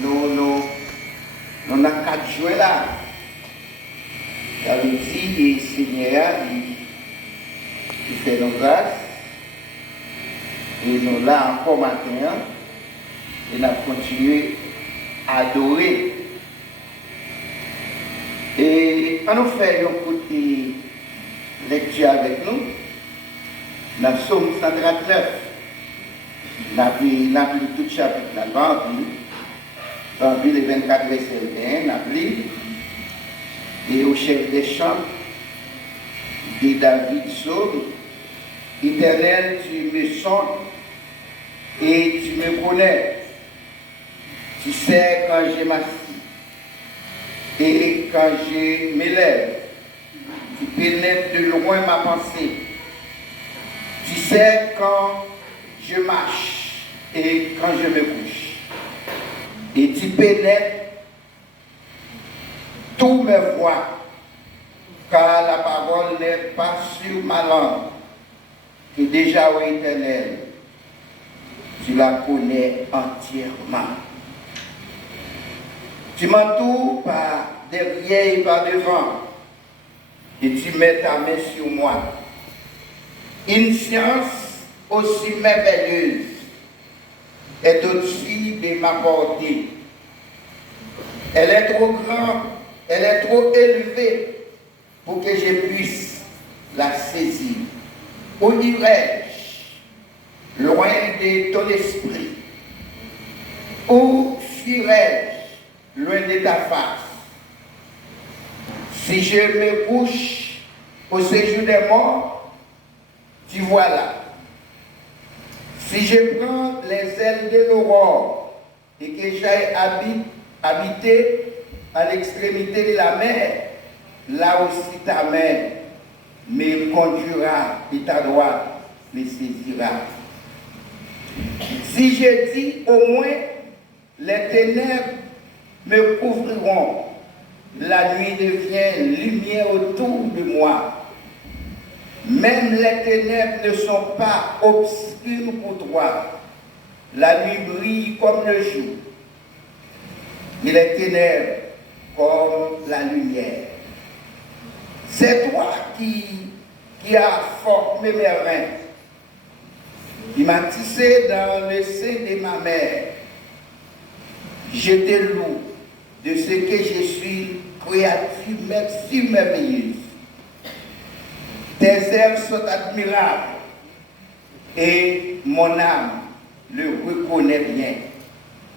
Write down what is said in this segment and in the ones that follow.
nous avons 4 jours là. Ça veut dire le Seigneur il fait nos grâces. Et nous là encore matin, et nous continuons à adorer. Et on nous fait un côté lecture avec nous. Dans Psaume 139, nous avons lu tout le chapitre, nous avons lu les 24 versets, nous avons lu, et au chef des chants de David Psaume, Éternel, tu me sondes et tu me connais. Tu sais quand je m'assieds et quand je m'élève. Tu pénètres de loin ma pensée. Tu sais quand je marche et quand je me couche. Et tu pénètres tous mes voies, car la parole n'est pas sur ma langue. Et déjà, ô Éternel, tu la connais entièrement. Tu m'entoures par derrière et par devant, et tu mets ta main sur moi. Une science aussi merveilleuse est au-dessus de ma portée. Elle est trop grande, elle est trop élevée pour que je puisse la saisir. Où irai-je loin de ton esprit? Où fuirai-je loin de ta face? Si je me couche au séjour des morts, tu vois là. Si je prends les ailes de l'aurore et que j'aille habiter à l'extrémité de la mer, là aussi ta main me conduira et ta droite me saisira. Si je dis au moins les ténèbres me couvriront, la nuit devient lumière autour de moi. Même les ténèbres ne sont pas obscures pour toi. La nuit brille comme le jour et les ténèbres comme la lumière. C'est toi qui as formé mes reins, qui m'as tissé dans le sein de ma mère. Je te loue de ce que je suis, créature si merveilleuse. Tes œuvres sont admirables et mon âme le reconnaît bien.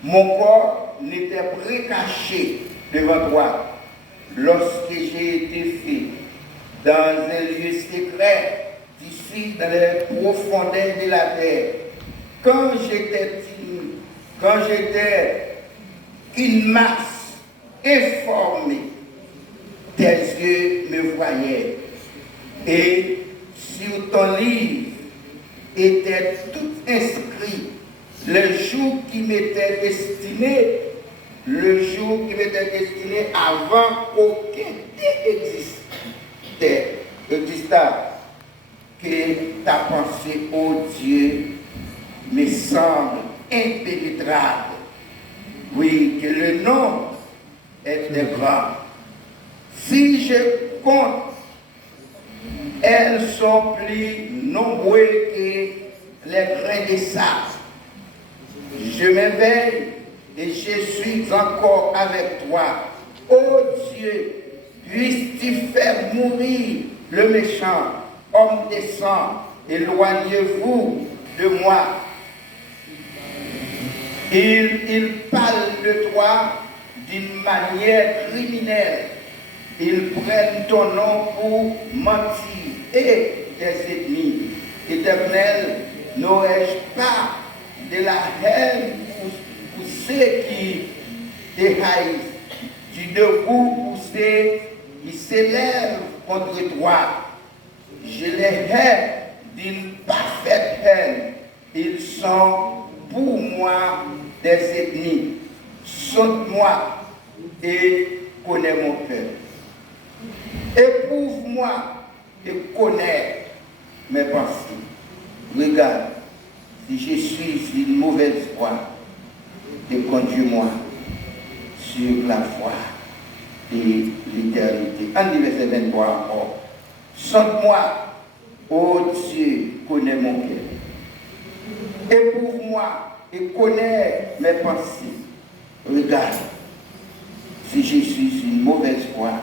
Mon corps n'était pas caché devant toi lorsque j'ai été fait dans un lieu secret, ici dans les profondeurs de la terre. Quand j'étais une masse informée, tes yeux me voyaient. Et sur ton livre était tout inscrit le jour qui m'était destiné, avant qu'aucun existât, que ta pensée, ô Dieu, me semble impénétrable. Oui, que le nom est grand. Si je compte, elles sont plus nombreuses que les grains de sable. Je m'éveille et je suis encore avec toi. Ô Dieu, puisses-tu faire mourir le méchant, homme des sang, éloignez-vous de moi. Il parle de toi d'une manière criminelle. Ils prennent ton nom pour mentir et tes ennemis. Éternel, n'aurais-je pas de la haine pour ceux qui te haïssent, du dégoût pour ceux qui s'élèvent contre toi? Je les hais d'une parfaite haine. Ils sont pour moi des ennemis. Saute-moi et connais mon cœur. Éprouve-moi et connais mes pensées. Regarde, si je suis une mauvaise voie, conduis-moi sur la foi et l'éternité. En dit verset 23 encore. Sonde-moi, ô Dieu, connais mon cœur. Éprouve-moi et connais mes pensées. Regarde, si je suis sur une mauvaise voie,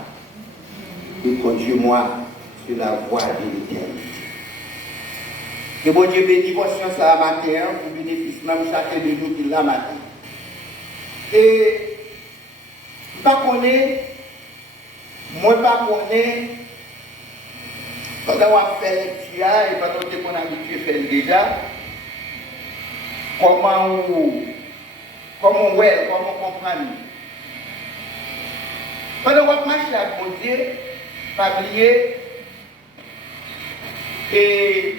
et conduis-moi sur la voie de l'éternité. Que bon Dieu bénisse votre science à matin, pour bénéfice même chacun de nous qui l'a matin. Et, pas connaître, moi pas connaître, quand on a fait lecture, et quand on a habitué à faire déjà, comment on comprend. Quand on va marcher à mon Dieu, pas oublier, et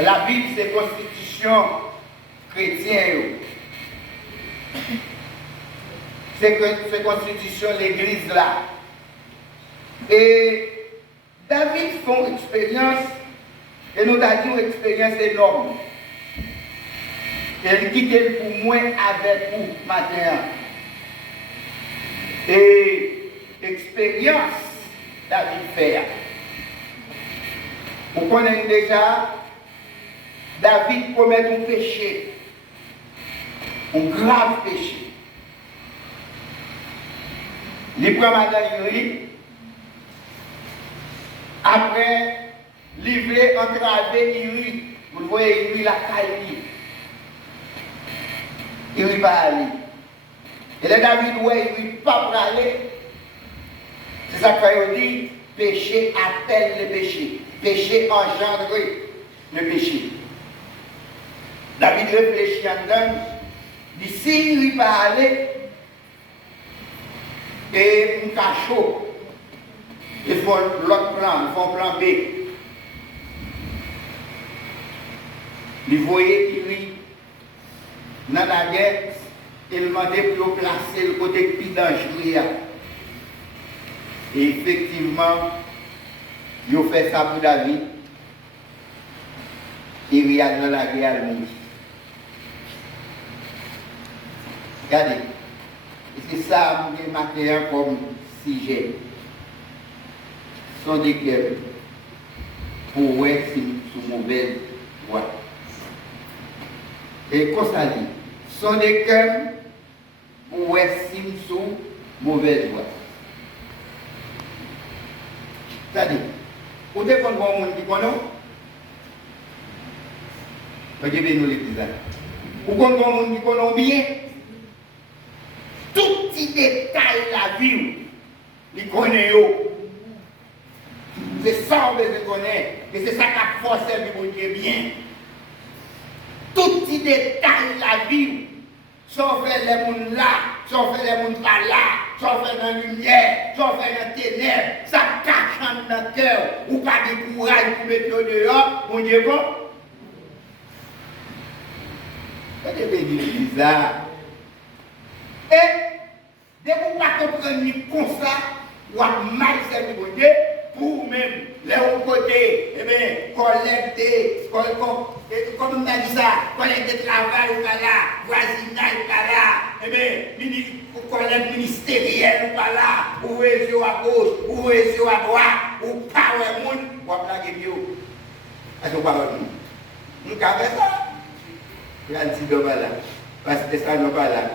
la Bible c'est constitution chrétienne. C'est constitution l'église là. Et David fait une expérience, et nous avons une expérience énorme. Elle quitte pour moi avec vous matin. Et expérience David fait. Vous connaissez déjà, David commet un péché, un grave péché. Il prend madame Uri, après, livrer, entraver Uri. Vous voyez Uri la caille. Uri va aller. Et le David, ouais, Uri pas pour aller. C'est ça qu'il dit, péché appelle le péché. Péché engendre le péché. David réfléchit en dedans, dit si Uri va aller, et un cachot, il faut l'autre plan, il faut un plan B. Il voyait Uri dans la guerre, il demandait pour le placer le côté plus dangereux. Et effectivement, il a fait ça pour David. Il a dans la guerre, il mourit. Regardez, c'est ça que je m'attends comme sujet. Ce sont des cœurs pour voir si nous sommes mauvaises voies. Et comme ça dit, ce sont des cœurs pour voir si nous sommes mauvaises voies. C'est-à-dire, vous devez connaître le monde qui connaît. Vous devez nous l'église. Vous connaissez le monde qui connaît bien. Tout petit détail de la vie, il connaît. C'est ça que je connais. Et c'est ça qui a forcé le Dieu bien. Tout petit détail de la vie, sauf les gens là, sauf les gens pas là, sauf dans la lumière, sauf dans la ténèbres, ça cache dans le cœur, ou pas de courage pour mettre dehors, mon Dieu bon. Vous devez dire bizarre. Et, dès que vous ne comprenez pas comme ça, vous avez mal servi pour Dieu, pour vous-même, les hauts côtés, eh bien, collecter, comme on a dit ça, collecter travail ou pas là, voisinage ou pas là, eh bien, collecte ministériel ou pas là, ou réseau à gauche, ou réseau à droite, ou pas au monde, ou à blaguer Dieu. Est-ce que vous parlez de nous? Nous avons ça. Il y a un petit dommage là, parce que ça n'est pas là.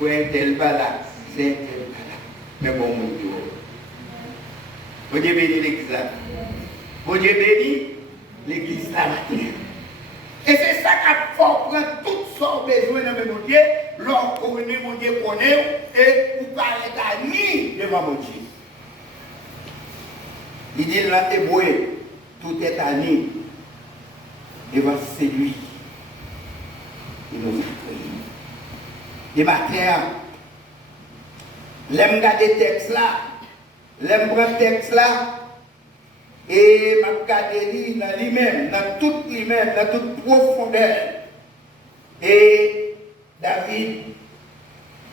Il faut un tel pas là, c'est un tel pas là. Mais bon, mon Dieu. Bon Dieu bénit l'église là. Bon Dieu bénit l'église là matin. Et c'est ça qui faut prendre tout son besoin dans mon Dieu, l'on connaît mon Dieu connaît, et vous parlez d'amis devant mon Dieu. Il dit dans l'hébreu, tout est ami devant celui qui nous a créés. Et matin, l'aime garder texte là, l'aime prendre texte là, et m'a regardé dans lui-même, dans toute lui-même, dans toute profondeur. Et David,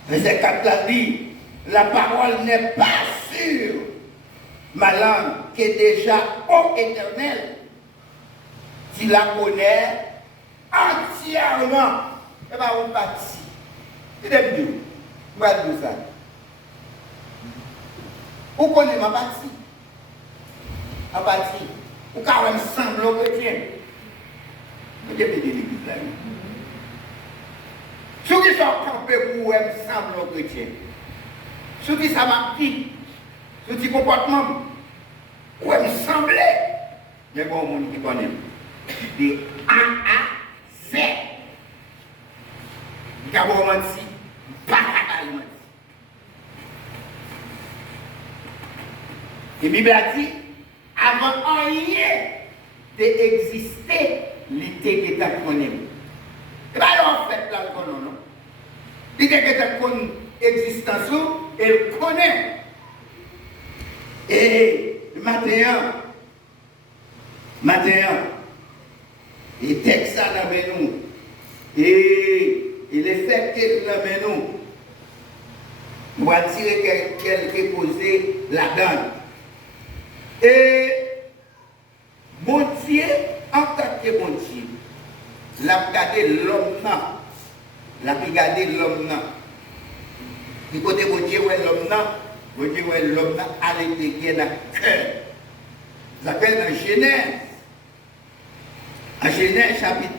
verset 4 là dit, la parole n'est pas sur ma langue qui est déjà ô éternel. Tu la connais entièrement. Et bien on partit. C'est des Dieu. Moi, je dis ça. Vous connaissez ma partie. Ma partie. Vous avez un semblant chrétien. Vous avez dit l'église là. Ceux qui sont campés pour un semblant chrétien. Ceux qui savent qui. Ceux qui comportement. Vous me semblez. Il y a un monde qui connaît. De A à Z. Il y a un moment ici. Pas à la et la Bible a dit, avant rien d'exister, l'idée qui est à connaître. Et bien, en fait, là, non. L'idée qui est à connaître l'existence, elle connaît. Et matin, et texte ça dans nous, et les faits qu'elle dans nous, nous va tirer quelques posés là-dedans. Et bon Dieu, en tant que bon Dieu, l'a regardé l'homme là, l'a regardé l'homme là. Du côté bon Dieu, l'homme là, bon Dieu, l'homme là, à l'intérieur dans le cœur. Ça s'appelle en Genèse chapitre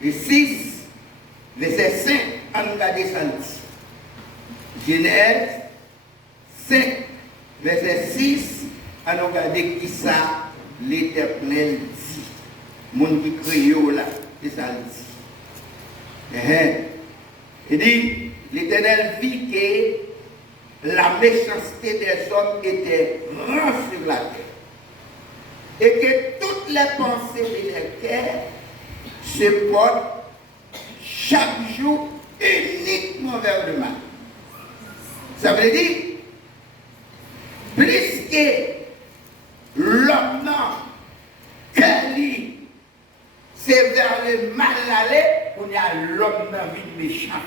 6, verset 5, on regarde ça. Genèse 5, verset 6, on regarde qui ça l'Éternel dit. Mon qui crée là, c'est ça le dit. Il dit, l'Éternel vit que la méchanceté des hommes était grande sur la terre. Et que toutes les pensées de leur cœur se portent chaque jour uniquement vers le mal. Ça veut dire, plus que l'homme cœur c'est vers le mal aller, on y a l'homme dans la vie méchant.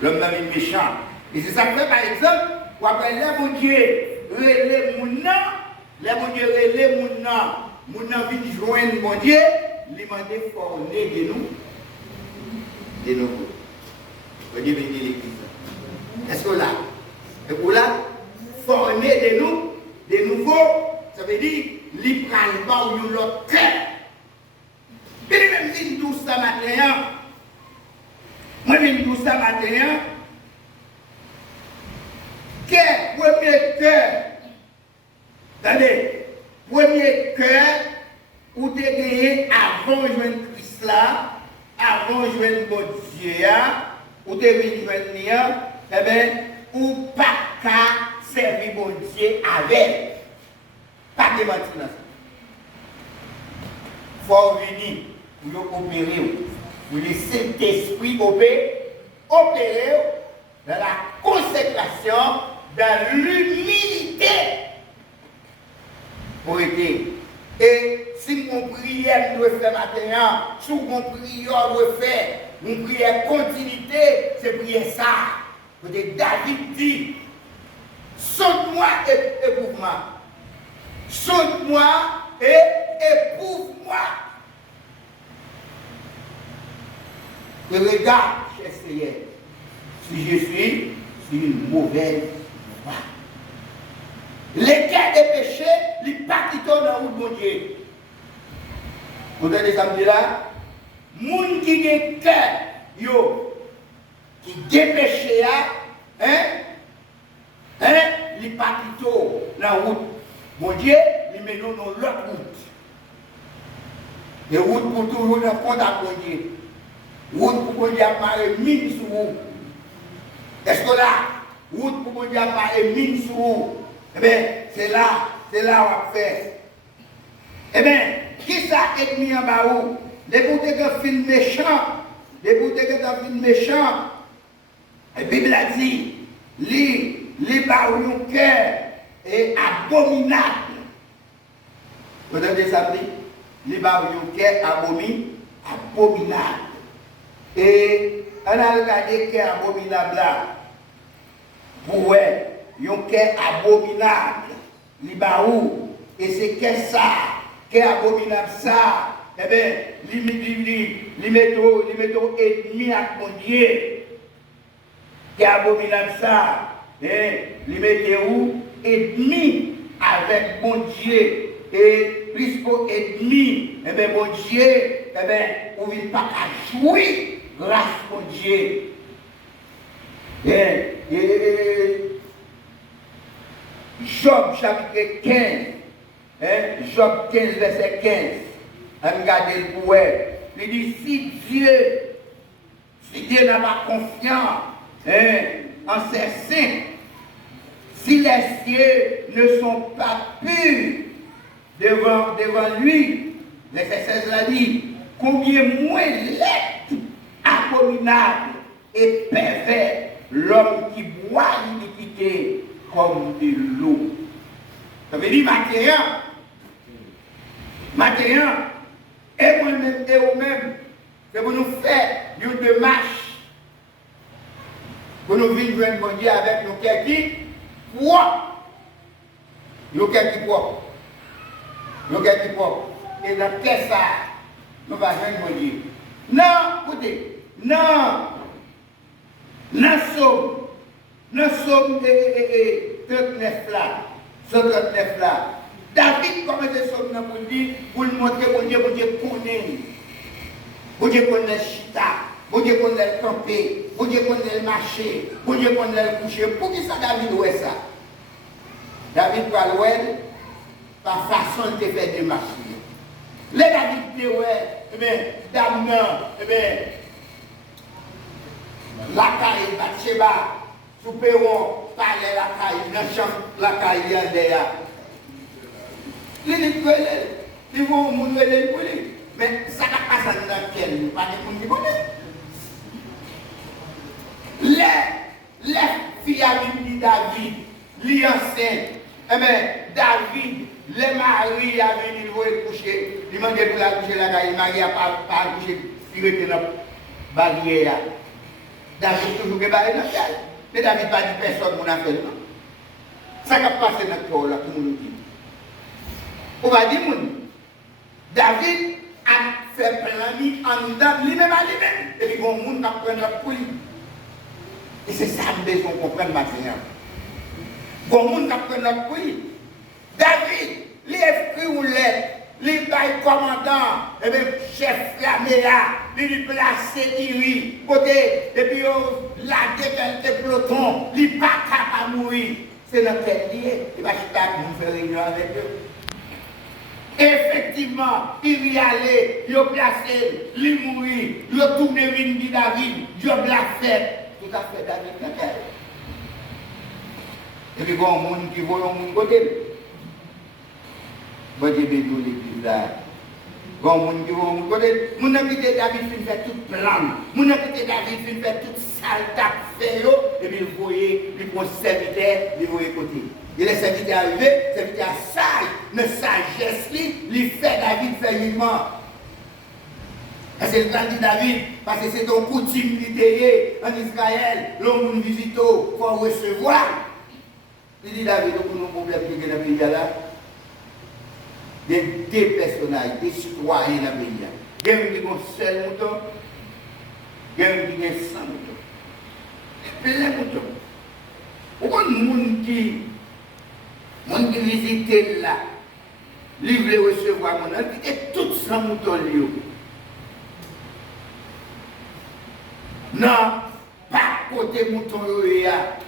L'homme dans la vie méchant. Et c'est ça que fait par exemple, ou après les mon Dieu, les mounans, les mon Dieu, les mounans, mounans viennent joindre mon Dieu, les mandés forner de nous. De nous. Mon Dieu bénit l'église. Est-ce que là, et pour là, former de nous, de nouveau, ça veut dire, les prendre ou l'autre cœur. Et même si nous ça matin, moi je dis tout ça matin, que premier cœur, attendez, premier cœur, où tu es gagné avant de joindre Christ là, avant de joindre mon Dieu, où tu es venu joindre, eh bien, ou pas qu'à servir mon Dieu avec. Pas de mentir dans ça. Il faut venir pour opérer, pour le Saint-Esprit opérer dans la consécration, dans l'humilité. Pour aider. Et si mon prière doit faire matin, si mon prière doit faire, mon prière continuité, c'est prier ça. David dit, saute-moi et éprouve-moi. Saute-moi et éprouve-moi. Je regarde, cher Seigneur, si je suis sur une mauvaise voie. L'écart des péchés, les pas qui tournent dans le bon Dieu. Vous entendez ça me dit là? Moun qui a cœur, yo, qui dépêché là, les pas qui tournent dans la route. Mon Dieu, il met nous dans l'autre route. Et route pour toujours dans le compte à mon Dieu. Route pour mon Dieu apparaître mine sur vous. Est-ce que là, route pour mon Dieu apparaître mine sur vous? Eh bien, c'est là où on va faire. Eh bien, qui ça est mis en bas où? Les boutons qui film méchant, les boutons qui film méchant. Et puis, il a dit, les barons cœur est abominable. Vous entendez ça? Les barons cœur abominable. Et on a regardé cœur abominable là. Pour un cœur abominable, les barous, et c'est qu'est ça, cœur abominable ça, eh bien, les métaux ennemis à mon Dieu. qui est abominable ça, il mettez où ennemi avec bon Dieu. Et puisque ennemi, eh bien, bon Dieu, eh bien, on ne pas qu'à jouir grâce à bon Dieu. Job chapitre 15, Job 15, verset 15, regardez le poète. Il dit, si Dieu n'a pas confiance en ses saints, si les cieux ne sont pas purs devant lui, verset 16 l'a dit, combien moins laid, abominable et pervers l'homme qui boit l'iniquité comme de l'eau. Ça veut dire matériel, et moi-même et vous-même, c'est pour nous faire une démarche, pour nous vivre joindre mon Dieu avec nos cœurs qui propres. Nos cœurs qui propres. Nos cœurs qui propres. Et dans quel ça, nous allons joindre mon Dieu. Non, écoutez, non. Nous sommes 39 là. 39 là. David commence à sortir pour dire, pour le montrer que Dieu connaît. Dieu connaît le chita, Dieu connaît le camper, Dieu connaît le marché, Dieu connaît le coucher. Pour qui ça David ouais ça? David va l'ouer par façon de faire des marchés. Les David dit ouais, eh bien, dame non, eh bien, la caille, Bathsheba, sous Péron, parler la caille, dans le champ, la caille, il y a derrière. Ils vont mourir les brûler. Mais ça n'a pas ça dans quel, pas de monde qui connaît. Les filles de David, les enceintes, eh bien, David, les maris avaient dit, ils vont coucher. Ils m'ont dit pour la coucher là, les maris n'ont pas couché, ils étaient dans la barrière. David toujours que barrière dans la mais David n'a pas dit personne mon affaire. Ça n'a pas passé dans le corps là, tout le monde dit. On va dire, David a fait plein de nuits en dedans, lui-même à lui-même. Et puis, bon, le monde a pris notre pouille. Et c'est ça que nous devons comprendre maintenant. Bon, le monde a pris notre pouille. David, l'esprit ou les bails commandant, et bien, chef Flaméa, lui placé Iri, côté, et puis, la dégueule peloton, il n'est pas capable de mourir. C'est dans quel lieu? Il va nous faire réunion avec eux. Effectivement, il y allait, il a placé, il mourit, il a tourné une vie David, Dieu l'a fait. Tout à fait, David l'a fait. Et puis, il y a un monde qui voit un monde côté. Bon Dieu, bédou l'église là. Il y a un monde qui voit un monde côté. Mon ami David fait tout plan. Mon ami David fait tout sale fait, et puis il voyait, il prend serviteur, il voyait côté. Il est serviteur arrivé, serviteur sage, mais sagesse, il fait David fait uniquement. C'est le grand David, parce que c'est ton coutume littéraire en Israël, l'homme visite, il faut recevoir. Il dit David, pour nos problèmes qui sont dans le pays là, des personnages, des citoyens dans le pays. Il y a qui ont seul mouton, il y a qui ont 100 moutons. Il y a plein de moutons. Pourquoi le monde qui visite là, il veut recevoir mon âme, et tout ça mouton lié. Non, pas côté mouton il y a.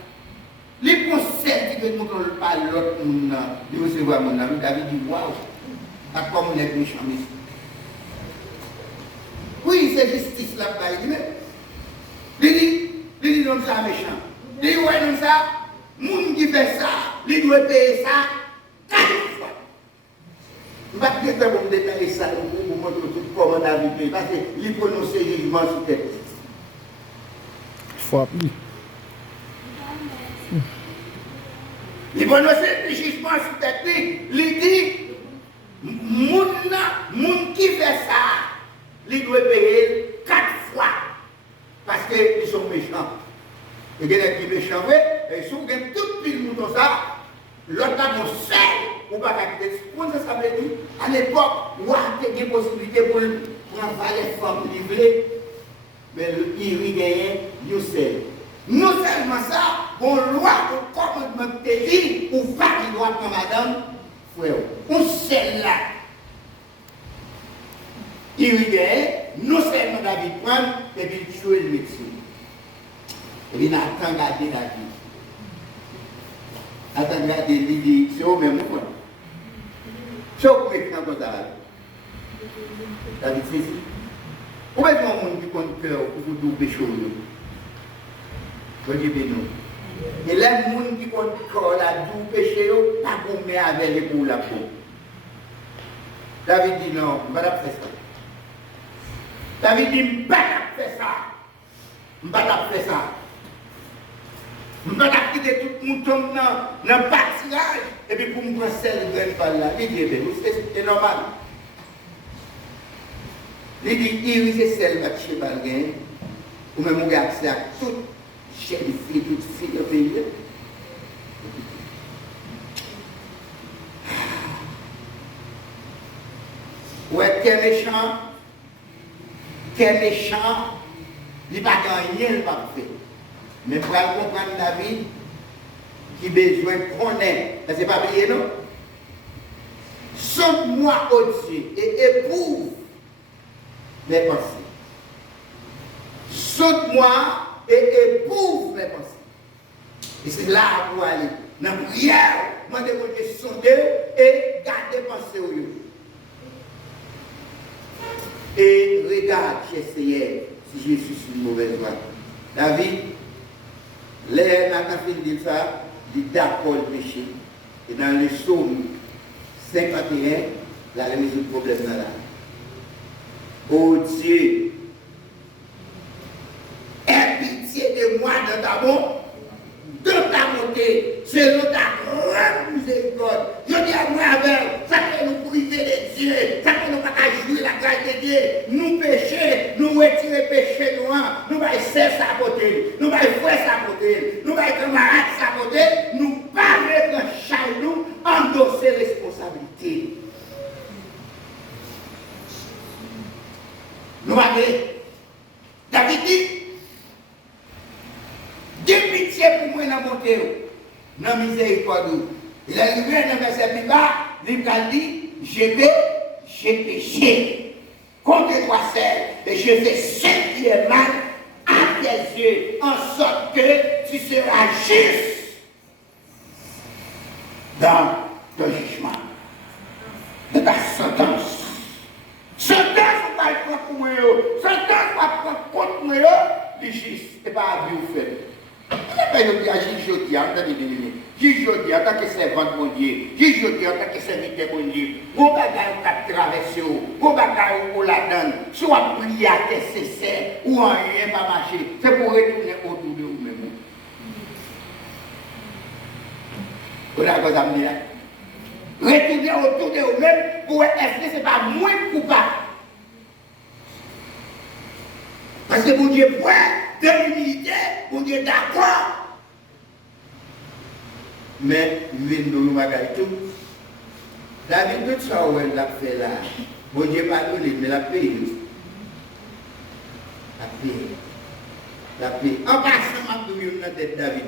Les conseils que mouton pas l'autre monde, il veut recevoir mon âme. David dit waouh, pas comme on est méchant ici. Oui, c'est justice là-bas. Il dit non ça méchant. Il dit ouais non ça. Moun qui fait ça, il doit payer ça 4 fois. Je ne vais pas vous détailler ça pour vous montrer comment David paye, parce qu'il prononce le jugement sur tête. Faut appeler. Il prononce le jugement sur tête, il dit, moun qui fait ça, il doit payer 4 fois, parce qu'ils sont méchants. Il y a des qui méchants, et si vous avez tout le mouton ça, l'autre a mon seul, ou pas capter. Comment ça veut dire? À l'époque, il y a des possibilités pour travailler les femmes livrées, mais il y a un seul. Non seulement ça, on loi de commandement te dit, ou pas qui doit prendre madame, frère. On sait là. Il est, non seulement David prend, et puis il tue le médecin. Et puis il attend de garder la vie. Attend de garder l'idée, c'est au même point. C'est au même point comme ça. David, c'est ici. Pourquoi est-ce qu'on dit qu'on cœur pour vous doubler péché? Je dis nous. Et là, les gens qui ont la doux péché, pas pour mettre avec les pour la peau. David dit non, je ne vais pas faire ça. David dit, je ne vais pas faire ça. Je ne vais pas faire ça. Je ne vais pas quitter tout le monde dans le pâturage et puis pour me prendre celle de par là. Il dit, c'est normal. Il dit, il est celle de chez Balgain, ou même on a accès à toute jeune fille, toute fille au pays. Ouais, quel méchant, il n'a pas gagné, il n'a pas fait. Mais pour comprendre David, qui a besoin de connaître, ce n'est pas oublié, non? Saute-moi au-dessus et éprouve mes pensées. Saute-moi et éprouve mes pensées. Et c'est là pour aller. Dans la prière, moi, je vais sonder et garder pensées au lieu. Et regarde, j'essayais, si je suis sur une mauvaise voie. David, les Nathan dit ça, il d'accord le péché. Et dans le psaume 51, la résout le problème là. Oh Dieu, aie pitié de moi dans ta bonté, selon ta grande miséricorde. Je dis à moi avec, ça fait nous priver de Dieu, ça fait nous pas jouer la grâce de Dieu, nous pécher, nous retirer péché noir, nous allons faire sa beauté, nous allons faire sa beauté, nous allons camarade sa beauté, nous pas mettre un chai nous, endosser responsabilité. Nous allons, David dit, de pitié pour moi dans mon cœur, dans la miséricorde. Il est arrivé dans le verset plus bas, il a dit, j'ai péché contre toi seul, et je fais ce qui est mal à tes yeux, en sorte que tu seras juste dans ton jugement, de ta sentence. Sentence, on va le prendre pour moi, sentence, on va prendre contre moi, les juste, et pas à vie ou fait. Il n'y a pas de juge aujourd'hui, en tant que servant de mon Dieu, juge aujourd'hui en tant que serviteur de mon Dieu. Vous bagage qui traverser, vous bagage où la donne, soit prier à tes sincère ou en rien pas marcher. C'est pour retourner autour de vous-même. Vous avez quoi ça me dit là? Retourner autour de vous-même pour être est-ce que ce n'est pas moins coupable. Parce que mon Dieu, de l'humilité, mon Dieu d'accord. Mais, il nous bagaille tout. David, tout ça, où elle l'a fait là, mon Dieu pas donné, mais la paix. La paix. La paix. En passant, je vais dans tête David.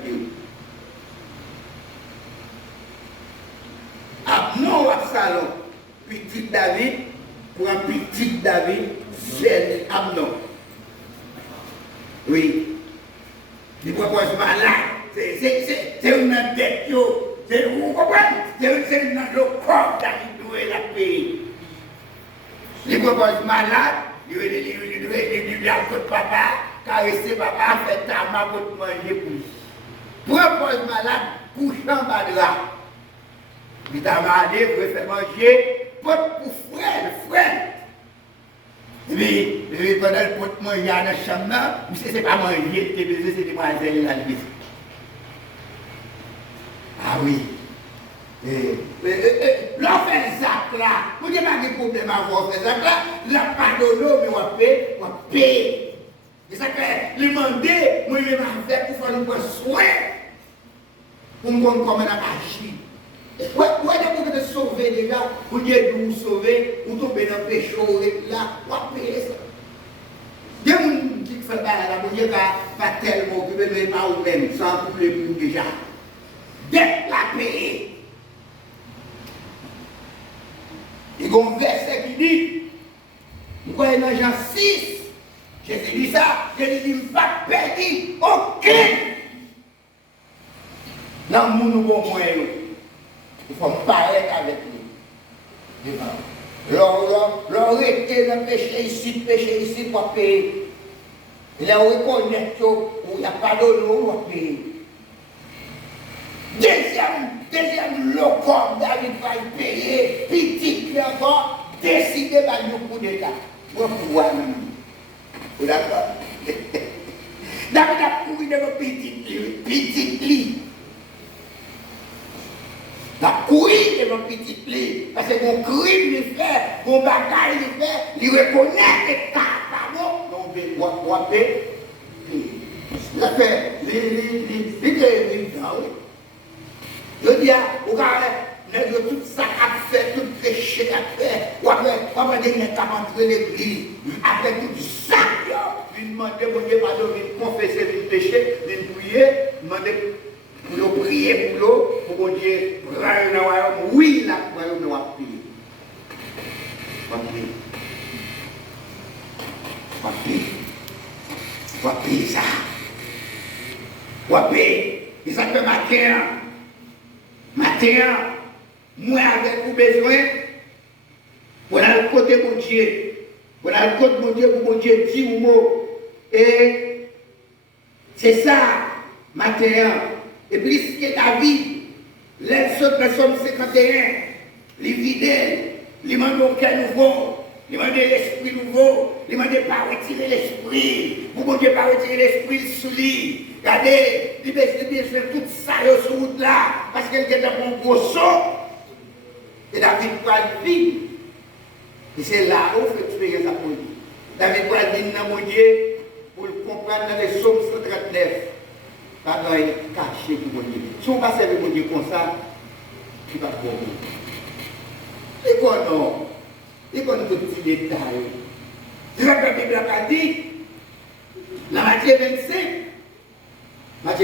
Non, Absalom, petit David, pour un petit David, c'est Amnon. Oui. Il propose malade. C'est une tête. Vous comprenez? C'est une corps David la paix. Il propose malade. Il dit à votre papa, caresser papa, fait ta main pour manger pour lui. Propose malade, couchant en bas de là. Il t'a malade, vous faire manger, pour frère. Et puis, pendant le pot manger dans la chambre, ce n'est pas manger, c'est besoin, c'est des demoiselles dans l'église. Ah oui. L'enfer Zach là, vous n'avez pas de problème à avoir fait Zach là, la pardonne, mais on va payer. Et ça fait, lui demander, moi je vais faire pour faire un soin, pour me comprendre comment on agit. Où est-ce que vous sauver déjà, vous dites que vous sauvez, vous tombez dans le péché, là, vous payer ça. Il y a des gens qui fait la bon Dieu pas tellement occupé, mais pas vous-même, sans tout le monde déjà. Dès la paix. Il y a un verset qui dit, vous voyez dans Jean 6, Jésus dit ça, Jésus dit, je ne vais pas perdre aucun. Dans le monde, il faut parler avec lui. L'on était dans le péché ici, pour payer. Il a reconnu qu'il n'y a pas de l'eau pour payer. Deuxième, le corps David va y payer, petit encore, décider par le coup d'État. Pour pouvoir même. Vous d'accord? David a couru devant petit lit. La courir devant petit lit, parce que mon crime lui fait, mon bagaille lui fait, il reconnaît que pardon, donc il doit payer. Il a fait, je dis, regardez, tout ça a fait, tout péché a fait, ou après, il est entré l'église, après tout ça, il demande, mon Dieu, pardon, il confesser le péché, il prier, demander. Pour le prier pour Dieu, oui, la royaume doit prier. Va payer ça. Va payer. Et ça fait matin, moi avec vous besoin, pour aller le côté de Dieu. Pour aller le côté de Dieu, pour Dieu dit ou mot. Et c'est ça, matin. Et plus que David, les autres personnes 51, les vidèles, les mandent au cœur nouveau, les mandent l'esprit nouveau, les mandent pas retirer l'esprit, pour Dieu pas retirer l'esprit sous lui. Regardez, il fait tout ça sur route là, parce qu'elle était dans un gros saut. Et David va vivre. Et c'est là où il faut expérimenter ça pour lui. David va vivre dans mon Dieu pour le comprendre dans les psaumes 139. Pas dans caché pour mon Dieu. Si on passe avec mon Dieu comme ça, il va pour vous. Il connaît tout petit détail. C'est ça que la Bible a dit. Dans Matthieu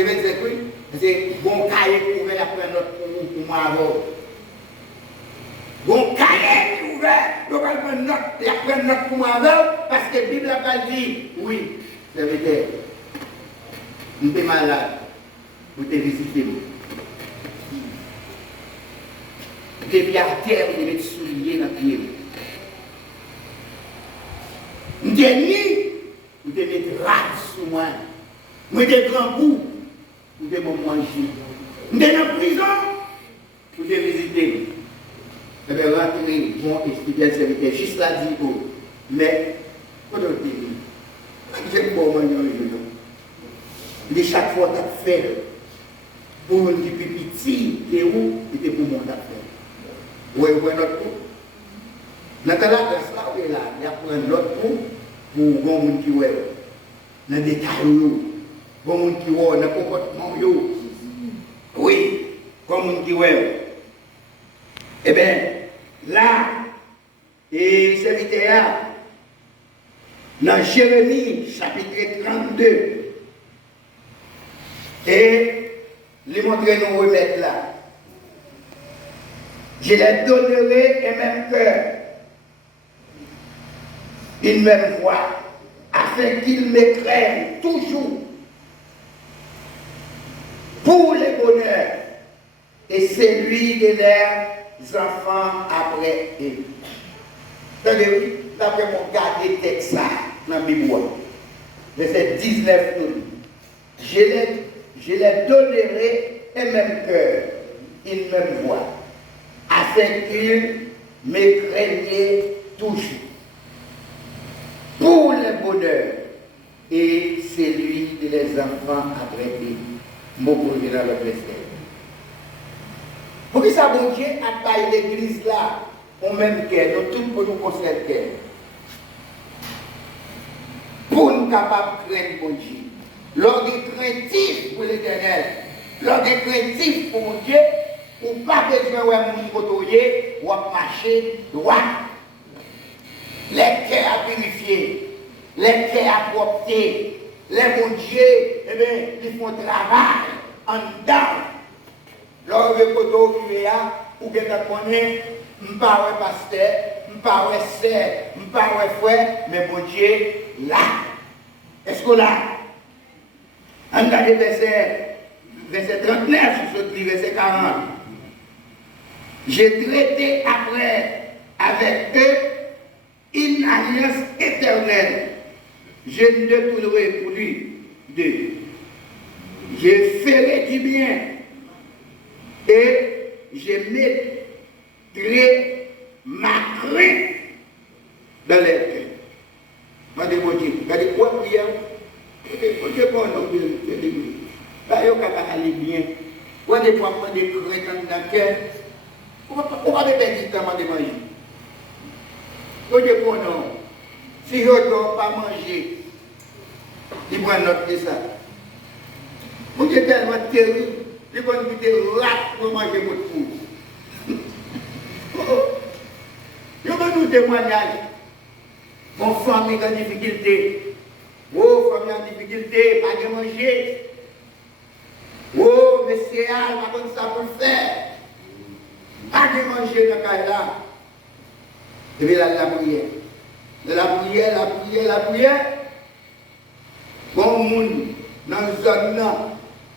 25, oui, c'est bon cahier pour ouvrir la première pour moi avant. Bon cahier ouvert, il va prendre la première note pour moi avant, parce que la Bible a dit, oui, c'est vrai. Nous sommes malades, nous sommes visités. Nous sommes à terre, nous sommes souliers dans le pied. Nous sommes nus, nous sommes rats sur moi. Nous sommes grands bouts, nous sommes manger. Nous sommes en prison, nous sommes visités. Eh bien, rentrer, bon, expliquer le serviteur, juste là, dit, mais, quand on dit, j'aime pas manger aujourd'hui. De chaque fois tu fait pour un petit qui est où, c'était pour mon affaire. Oui, notre coup. Dans la classe là, il y a un autre coup pour les gens qui sont dans les détails, les gens qui sont dans le comportement. Oui, les gens qui sont. Eh bien, là, et c'est là, dans Jérémie, chapitre 32, et les montrer nous remettre là. Je les donnerai un même cœur, une même voix, afin qu'ils me craignent toujours pour le bonheur et celui de leurs enfants après eux. Attendez, d'après mon garder texte dans la Bible, verset 19, je les donnerai un même cœur, une même voix, afin qu'ils me craignent toujours. Pour le bonheur et celui de les enfants après eux. Mon premier dans le blessé. Pour que ça, bon Dieu, a taillé l'église là, au même cœur, nous tous pour nous construire le cœur. Pour nous capables de craindre bon Dieu. L'ordre craintif pour l'éternel, l'ordre craintif pour mon Dieu, ou pas besoin de mon côtoyer, ou à marcher droit. Les cœurs à purifier, les les terres appropriées, les bons dieux, eh bien, ils font travail en dedans. Lorsque vous arrivez là, vous avez connaître, je ne suis pas un pasteur, je ne suis pas un sœur, je ne suis pas un frère, mais bon Dieu, là. Est-ce que là? On regarde verset 39, sur verset 40. J'ai traité après avec eux une alliance éternelle. Je ne détournerai pour lui d'eux. Je ferai du bien et je mettrai ma crainte dans les cœurs. Regardez mon Dieu, regardez quoi prière. Regardez quoi non de lui. Là, il y a aller bien. Regardez quoi prendre des craintes dans le cœur. On va perdre du temps de manger. Regardez quoi non. Si je ne dois pas manger, il prend note de ça. Vous êtes tellement terrible, il va nous dire rat pour manger votre food. Je vais nous témoigner. Mon famille est en difficulté. Oh, famille en difficulté, pas de manger. Oh, monsieur, pas comme ça pour faire. Pas de manger dans le là. Et puis là, la prière. De la prière. Bon monde, dans la zone là,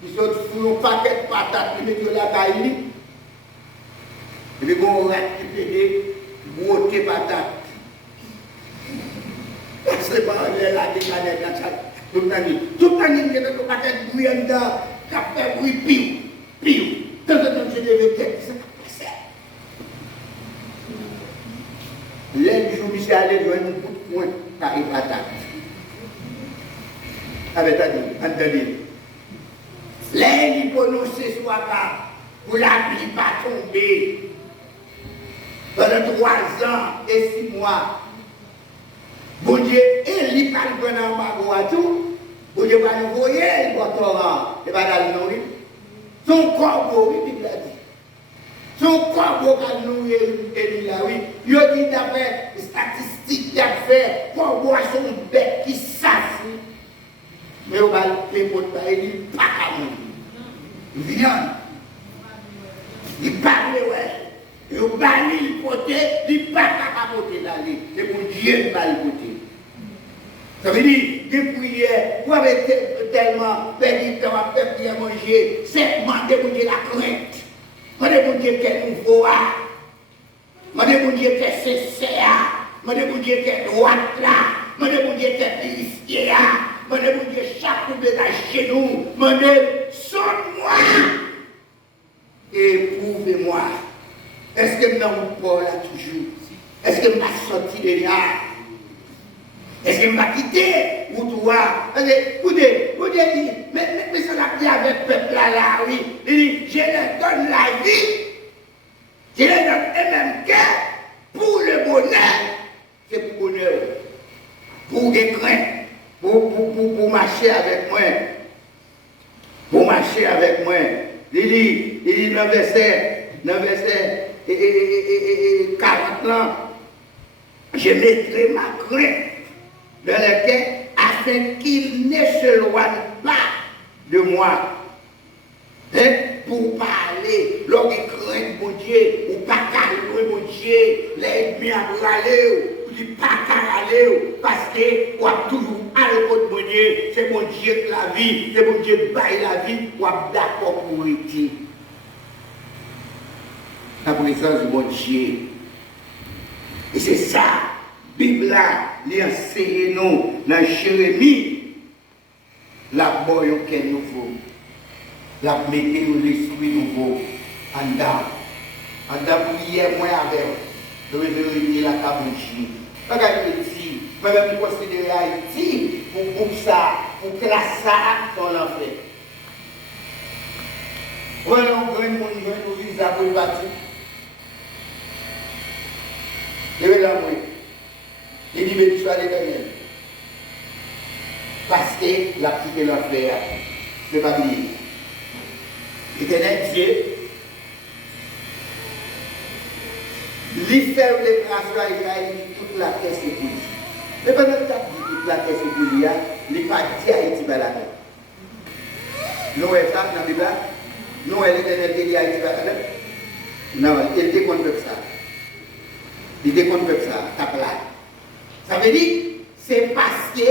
qui sont sur un paquet de patates, qui mettent la caille. Et puis bon, on récupère des patates. C'est pas là qui gagne dans ça. Tout le temps, il y a des paquets de bruit en dedans, qui fait bruit, piou. Tant que je devais faire ça. Les jours, je suis allé jouer un coup de poing par les patates. Avec entendez. Les prononcés soit là, pour la pluie pas tomber. Pendant 3 ans et 6 mois. Bon Dieu, il va nous prendre en bas à tout. Bon Dieu va nous voyer le Torah. Il va nous nourrir. Son corbeau, il a dit. Son corbeau va nous nourrir, il a dit. Il a dit d'après les statistiques d'après, corbeau a son bec qui s'affle. Mais on va le porter, il dit pas à mourir. Viande. Il parle, ouais. Et on va le porter, il n'est pas à porter d'aller. C'est pour Dieu qui va le porter. Ça veut dire, des prières, vous avez tellement perdu de temps à faire prière manger, c'est demander pour Dieu la crainte. Demander pour Dieu qu'elle nous voit. Demander pour Dieu qu'elle sincère. Demander pour Dieu qu'elle droite là. Demander pour Dieu qu'elle purifiée là. Demander pour Dieu chaque coup de chez nous. Demander, sonne-moi et prouvez-moi. Est-ce que nous n'avons pas là toujours? Est-ce que nous avons sorti déjà? Est-ce que nous avons quitté? Ou toi? Écoutez, vous dites, mais ça l'a dit avec le peuple là, oui. Il dit, je leur donne la vie. Je leur donne le même cœur pour le bonheur. C'est pour le bonheur. Pour des craintes. Pour marcher avec moi. Pour marcher avec moi. Il dit dans verset 40 ans, je mettrai ma crainte dans le cœur afin qu'il ne s'éloigne pas de moi. Hein? Pour parler, lors des craintes, mon Dieu, ou pas calmer, mon Dieu, les ennemis à râler, ou dit pas râler, parce que on a toujours à l'écoute, mon Dieu, c'est mon Dieu de la vie, c'est mon Dieu qui baille la vie, on a d'accord pour retirer. La présence de mon Dieu. Et c'est ça, la Bible là, l'enseigne nous dans Jérémie, la boye auquel nouveau, la mettez l'esprit nouveau en dedans. En dedans, prière, moi avec, de réveiller la cabouche. Regardez ici, même considérer Haïti pour ça, pour classer ça dans l'enfer. Prenons grand monde, nous visa pour le bâtir. Levez la main. Il dit, béni soit l'Éternel. Parce que la quitté l'enfer. Je ne vais pas oublier. L'Éternel Dieu, il fait les grâces à Israël, toute la terre s'est prise. Mais pendant que tu as dit, toute la terre sur Boulia, il n'est pas dit Haïti par la terre. Nous, ça, dans la Bible, nous, l'Éternel qui dit Haïti par la terre. Non, il était contre ça. Il était contre ça, tape là. Ça veut dire, c'est parce que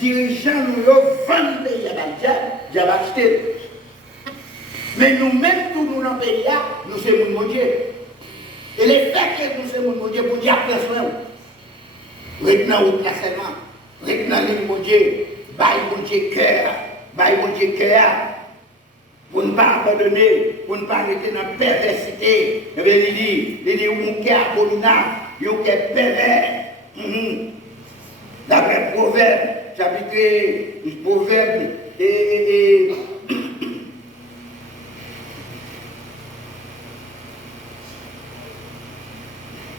dirigeants nous vendent le pays à Dieu, va acheter. Mais nous-mêmes, tous nous dans le pays, nous sommes mon Dieu. Et les faits que nous sommes mon Dieu, pour Dieu après soin. Retenant au placement, retenant les mon Dieu, baille mon Dieu cœur, pour ne pas abandonner, pour ne pas rester dans la perversité. Il dit, mon cœur abominable, mon cœur pervers. D'après Proverbe, chapitre Proverbe et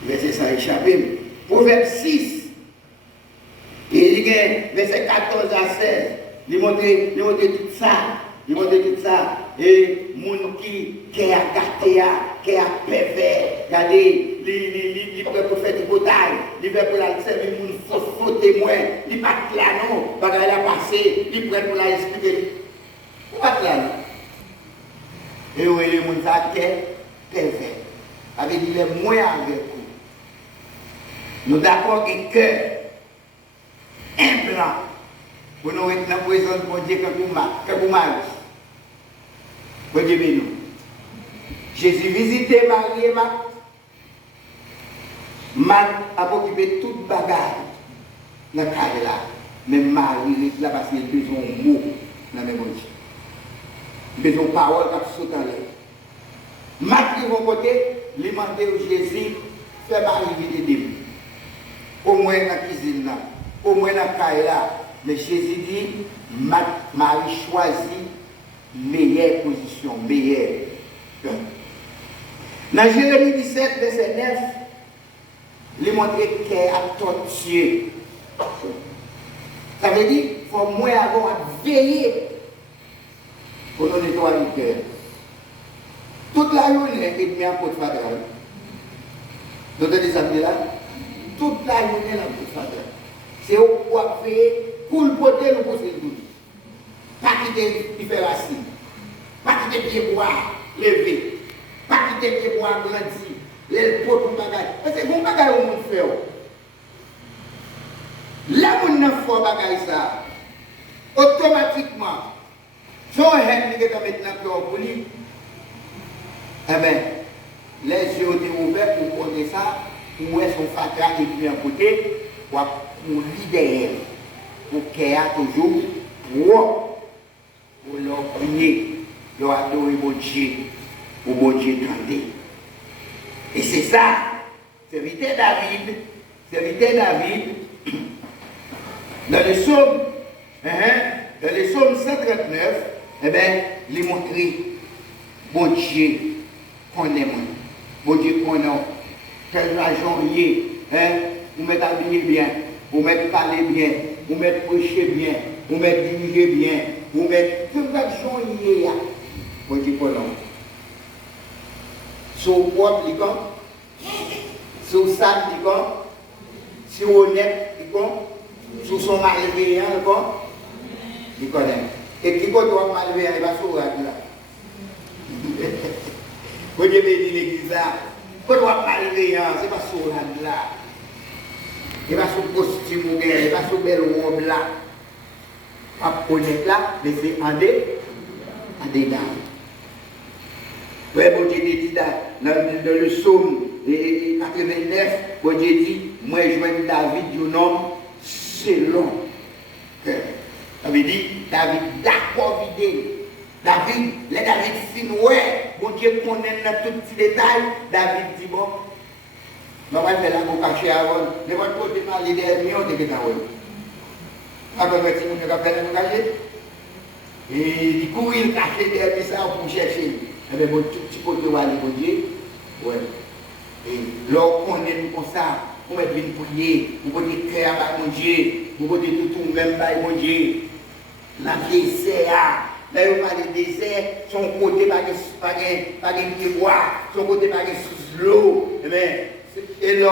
verset ça échappé. Proverbe 6. Et il y a verset 14 à 16. Il montre tout ça. Et moun qui a gâté, qui a pervers, regardez, il peut pour faire du bataille, il veut pour la servir moun faux témoin, il pas là non, parce qu'il a passé, il prêt pour la expliquer. Il pas là non. Et où est le moun ça qui est pervers. Avec il est moins avec vous. Nous d'accord que cœur, un blanc, pour nous être dans la prison de mon Dieu que vous m'avez. Bon Dieu, nous. Jésus visitait Marie et Marthe. Marthe a occupé toute bagarre dans le cadre là. Mais Marie est là parce qu'il a besoin de mots dans le même Dieu. Il a besoin de paroles qui sautent en l'air. Marthe, de mon côté, lui demandait au Jésus, fais Marie visiter. Au moins dans la cuisine, au moins dans le cadre là. Mais Jésus dit, Marie choisit meilleure position, meilleure. Dans Jérémie 17, verset 9, il montre qu'elle a torturé. Ça veut dire qu'il faut moins avoir à veiller pour nous nettoyer le cœur. Toute la journée, il met un pot de faveur. Vous entendez ça là? Toute la journée, il a un pot de faveur. C'est au point de faire pour le poter, nous poser le doute. Pas quitter il fait racine. Pas quitter pied bois, lever. Pas quitter pied bois, grandir. Les potes pour bagaille. Parce que bon bagaille au monde fait. Là, on n'a pas bagaille ça. Automatiquement, son haine qui est maintenant pour lui. Eh bien, les yeux étaient ouverts pour connaître ça. Pour son fatras et puis un côté, pour l'idéal. Pour qu'il y ait toujours pour leur prier, leur adorer mon Dieu, pour mon Dieu tendez. Et c'est ça, serviteur David, dans le psaume 139, eh bien, il montre, mon Dieu connaît moi, mon Dieu connaît, quel agent il est, vous m'êtes habillé bien, vous m'êtes parlé bien, vous m'êtes prêché bien, vous m'êtes dirigé bien, vous m'êtes tout agent il est là, mon Dieu connaît. Sur propre, il compte, sur ça, il compte, sur honnête, il compte, sur son malveillant, il compte, il connaît. Et qui compte malveillant, il va sur là. Quand je vais dire l'église là, quand on va malveillant, ce n'est pas sur là. Il va sur costume, il va sur belle robe là. Pas honnête là, mais c'est en dedans. Oui, bon Dieu dit dans le psaume 89, bon Dieu dit, moi je joins David un homme selon cœur. Ça veut dire, David d'accord vidé. David fin, ouais, bon Dieu connaît dans tout petit détail. David dit, bon, je vais faire la boucle cachée avant, mais votre côté m'a l'idée de mieux de que après, si vous avez fait la boucle cachée, et du coup, il cachait derrière ça pour chercher. Eh bien, bon, tu peux te voir les Dieu. Ouais. Et lorsqu'on est comme ça, on va venir prier, vous pouvez créer avec mon Dieu, vous pouvez tout même avec mon Dieu. La désert, là où on parle de désert, son côté par des bois, son côté par des l'eau. Eh bien, et là,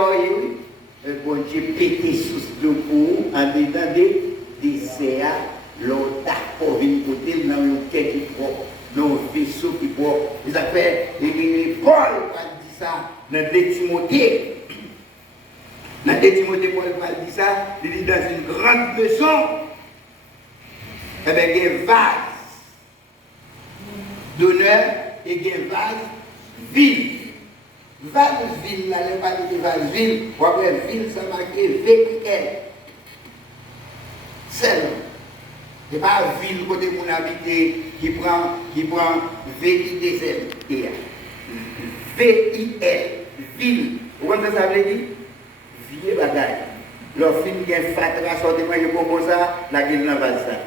bon Dieu pété sous le cou en dedans des desserts, l'autre pour venir côté dans un quai qui propre, dans un vaisseau qui propre. Ils appellent Paul, va dire ça, dans 2 Timothée. Dans 2 Timothée, Paul va dire ça, il dit dans une grande maison, eh bien, il y a un vase d'honneur et il y a un vase vide. Vase vide, là, n'est pas de vase vide, ou après vide, ça marque VIL. Seul. Ce n'est pas ville côté mon habité qui prend VIDL. VIL. Ville. Vous comprenez ça veut dire? Ville bagaille. Leur film qui est fatra, sortez moi je comme ça, la gueule dans vase ça.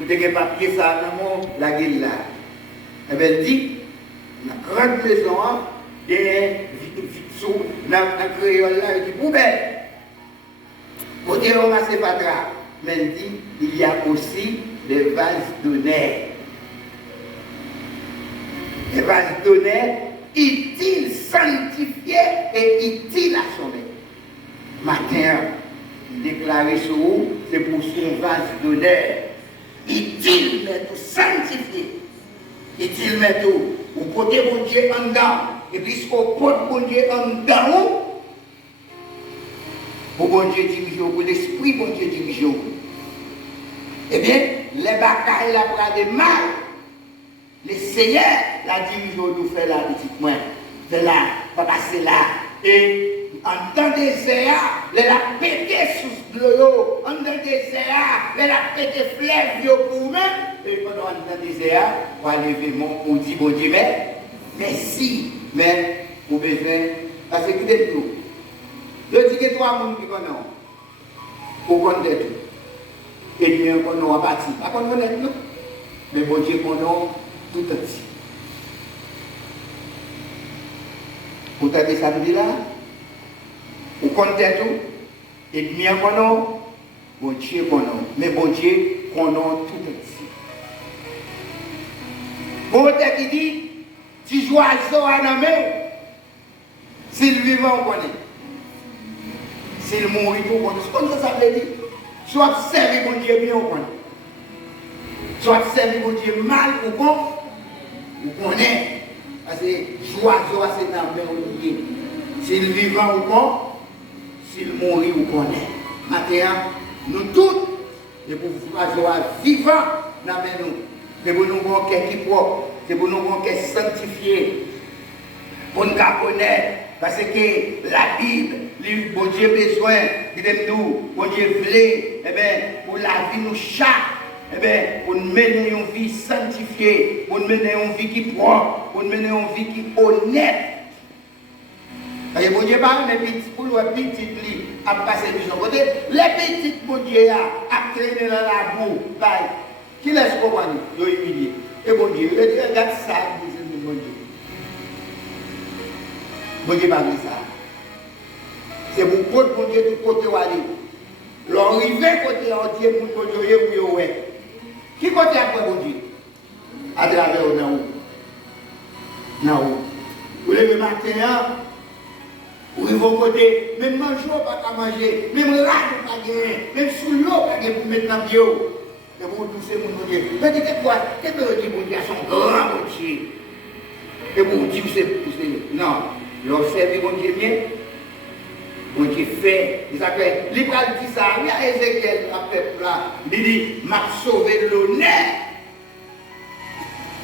Vous avez un papier ça dans mon, la gueule là. Eh bien, elle dit, la grande maison, il y a dans le créole là, il dit poubelle. Vous avez ramassé fatra. Mais il dit, il y a aussi des vases d'honneur. Les vases d'honneur, utiles, sanctifiés et utiles à sommet. Matin, déclaré sur vous, c'est pour son vase d'honneur. Utile, mais tout sanctifié. Utile, mais tout. Vous portez mon Dieu en dedans. Et puisqu'on porte mon Dieu en dedans, pour bon Dieu dirige, pour l'esprit bon Dieu dirige. Eh bien, les batailles la bras de mal, les seigneurs la dirige nous fait la petite main, fait là, pas passer là. Et en temps des désert, les la pété sous l'eau, en temps des désert, les la pété fleuve pour vous-même. Et pendant en temps des désert, on va lever mon pour dire bon Dieu, merci, mais vous besoin, parce que écoutez tout. Je dis que 3 personnes qui connaissent, vous connaissez tout. Et bien, on a bâti. Pas qu'on connaît tout, mais bon Dieu, qu'on a tout entier. Vous avez samedi là, vous connaissez tout, et bien qu'on a, bon Dieu, qu'on a. Mais bon Dieu, qu'on a tout entier. Bon Dieu qui dit, si oiseau à la main, s'il vivant, on connaît. S'il mourit, on connaît. C'est comme ça veut dire. Soit servir mon Dieu bien ou pas. Soit servir mon Dieu mal ou pas. Vous connaissez. Parce que joie, c'est dans le Dieu. S'il vivant ou pas, s'il mourit ou connaît. Maintenant, nous tous, et pour vous joie vivant dans nous. C'est pour nous avoir un qui propre. C'est pour nous avoir un sanctifié. Pour nous connaître. Parce que la Bible, bon Dieu besoin, nous, bon Dieu voulait, eh bien, pour la vie nous chaque, eh bien, pour nous mener une vie sanctifiée, pour nous mener une vie qui propre, pour nous mener une vie qui honnête. Parce que bon Dieu parle, mais petit, pour les petites, à passer de son côté, les petites, bon Dieu, à traîner dans la boue, qui laisse comprendre, ils sont humiliés. Et bon Dieu, regarde ça, bon Dieu. Bon Dieu pas dit ça. C'est pour côté bon Dieu tout côté où aller. L'arrivée côté en Dieu pour bon Dieu où est. Qui côté après bon Dieu? À travers où? Vous levez le matin, vous vont côté, même manger pas qu'à manger, même rade pas gagner, même sous l'eau pas gagner pour mettre dans bio. Mais vous touchez mon Dieu. Mais qu'est-ce que dit bon Dieu à son grand bon Dieu? Et vous dites c'est non. L'observer mon Dieu bien, mon Dieu fait, il s'appelle, il va dire ça, il y a Ézéchiel, la peuple là, il dit, m'a sauvé de l'honneur,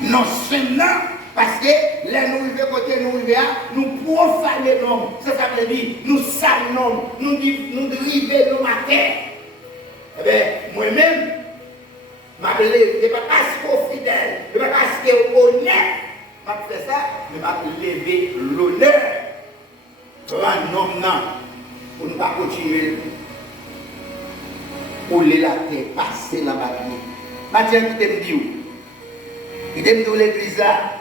non seulement, parce que les nous arrivons côté nous arrivons, nous profanons l'homme, ça veut dire, nous salons l'homme, nous drivons nos matins. Eh bien, moi-même, je ne pas parce que fidèle, je ne pas parce que honnête. Je fais ça, mais je vais lever l'honneur pour un homme pour ne pas continuer pour les latter, passer la bataille. Maintenant, qui t'aime dire, qui t'aime dire l'église là,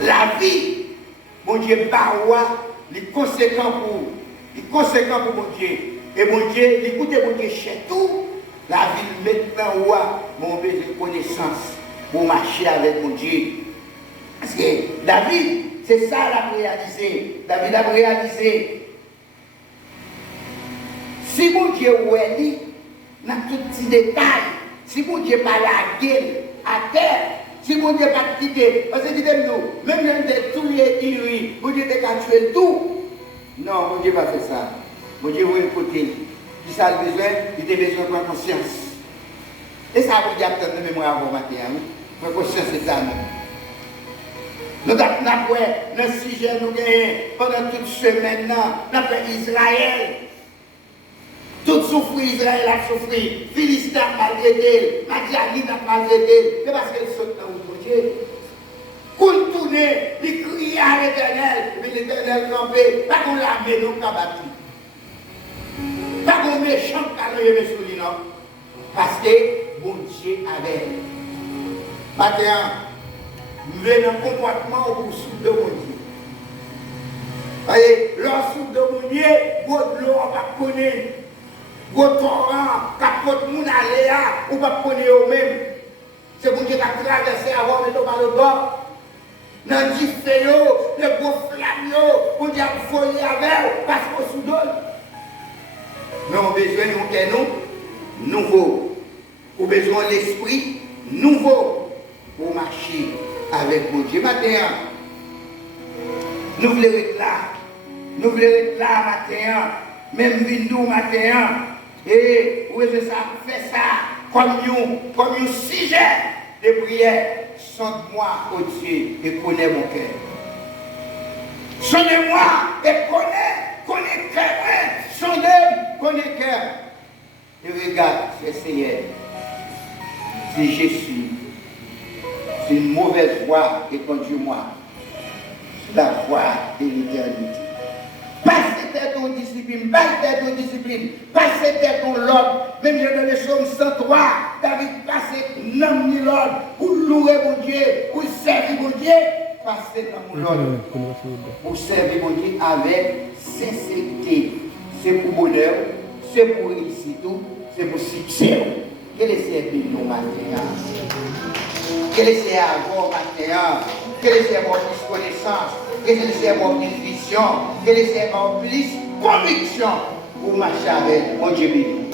la vie, mon Dieu, baroua, les conséquents pour mon Dieu. Et mon Dieu, écoutez mon Dieu, chez tout, la vie maintenant, mon besoin de connaissance pour marcher avec mon Dieu. Parce que David, c'est ça l'a réalisé. David a réalisé. Si mon Dieu ouais dit, dans tout petit détail, si mon Dieu pas la gueule à terre, si mon Dieu pas quitter, parce que dites-nous, même si vous tout est mon Dieu t'a tué tout. Non, mon Dieu pas fait ça. Mon Dieu veut côté. Qui ça a besoin? Il a besoin de prendre conscience. Et ça vous dit à la mémoire avant matin, prendre conscience de ça. Nous avons dans le sujet nous gagnons pendant toute semaine, nous avons fait Israël. Tout souffrir, Israël a souffert. Philistin a maltraité, Madianite a maltraité. C'est parce qu'elle saute dans le Dieu. Quand il tourne, il crie à l'Éternel, mais l'Éternel campé, pas qu'on l'a mis, nous pas battu. Pas qu'on méchant qui a levé sur lui, non. Parce que bon Dieu avait. Maintenant, nous venons dans le comportement au souffle de mon Dieu. Voyez, leur souffle de mon Dieu, votre l'eau, on va connaître. Votre torrent, capote moun aléa, ou pas connaître eux-mêmes. C'est mon Dieu qui a traversé avant, mais pas le bord. Dans le feu, le gros flamme, on dit à foyer avec, parce qu'on sous donne. Mais on a besoin de nous nouveau. On a besoin de l'esprit nouveau pour marcher avec mon Dieu. Maintenant, nous voulons être là. Nous voulons être là matin. Même nous matin. Et oui, c'est ça, fait ça comme un sujet de prière. Sonde-moi, ô Dieu, et connais mon cœur. Sondez-moi et connais cœur. Sondez, connais cœur. Et regarde, c'est Seigneur. C'est Jésus. C'est une mauvaise voie et conduis-moi. La voie de l'éternité. Passez ton discipline, passez ton discipline, passez ton l'ordre. Même dans le psaume 103, David passait l'homme ni l'ordre pour louer mon Dieu, pour servir mon Dieu. Passez dans mon ordre pour servir mon Dieu avec sincérité. C'est pour bonheur, c'est pour réussite, c'est pour succès. Quel est servir nos matin? Quel est avoir matin? Quel est avoir plus connaissance? Quel est avoir plus vision? Quel est avoir plus conviction pour marcher avec mon Dieu béni?